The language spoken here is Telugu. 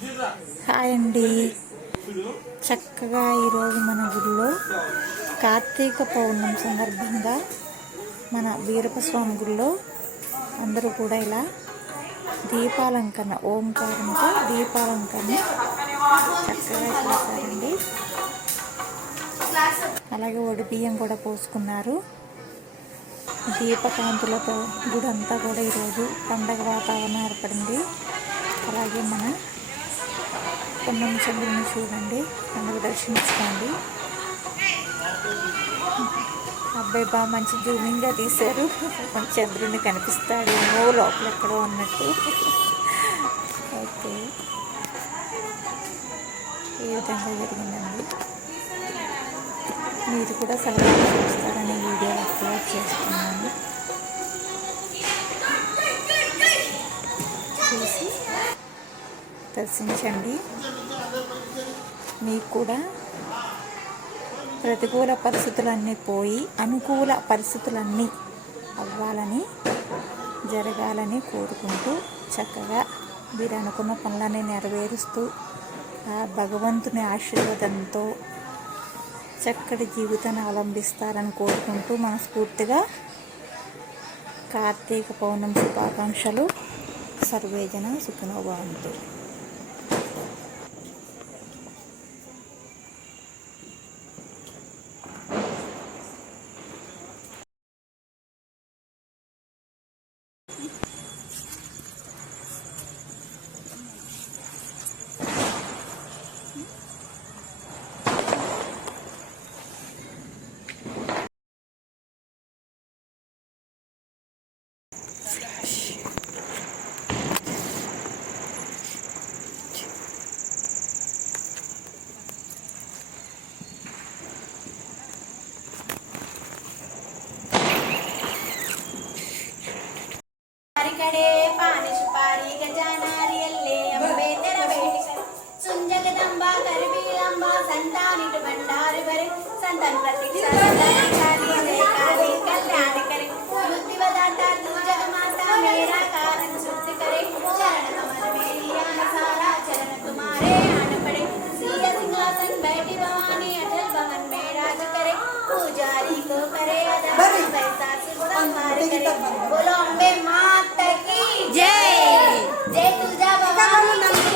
హాయ్ అండి. చక్కగా ఈరోజు మన గుడిలో కార్తీక పౌర్ణమి సందర్భంగా మన వీరప్పస్వామి గుడిలో అందరూ కూడా ఇలా దీపాలంకరణ, ఓంకారంతో దీపాలంకరణ చక్కగా చేశారండి. అలాగే ఒడి బియ్యం కూడా పోసుకున్నారు. దీపకాంతులతో గుడి అంతా కూడా ఈరోజు పండగ వాతావరణం ఏర్పడింది. అలాగే మన పొన్నం చంద్రుని చూడండి, పండుగ దర్శించుకోండి. అబ్బాయి బాగా మంచి జూమింగ్గా తీశారు. చంద్రుని కనిపిస్తాడేమో లోపల ఎక్కడో అన్నట్టు. ఓకే, ఏ విధంగా జరిగిందండి. మీరు కూడా సరదాగా చూస్తారని వీడియో అప్లోడ్ చేస్తున్నాను. చూసి దర్శించండి. మీకు కూడా ప్రతికూల పరిస్థితులన్నీ పోయి అనుకూల పరిస్థితులన్నీ అవ్వాలని, జరగాలని కోరుకుంటూ చక్కగా మీరు అనుకున్న పనులన్నీ నెరవేరుస్తూ ఆ భగవంతుని ఆశీర్వాదంతో చక్కటి జీవితాన్ని అవలంబిస్తారని కోరుకుంటూ మనస్ఫూర్తిగా కార్తీక పౌర్ణమి శుభాకాంక్షలు. సర్వేజన సుఖినో భవంతు. कड़े पान सुपारी गजाना रियल्ले अंबे तेरा बेटी सुन जगदंबा कर बीलंबा संतानिट भंडार भरे संतान प्रतीक्षा संतानी जय काली कल्याण करे बुद्धि वदाता तू जग माता मेरा कारण शुद्ध करे चरण कमल मेरी आन सारा चरण तुम्हारे आन पड़े सिंह सिंहासन बैठी भवानी अटल भवन में राज करे पुजारी को करे अदा वैसा संहार करे बोलो अंबे माता की जय जय तुझा भवानी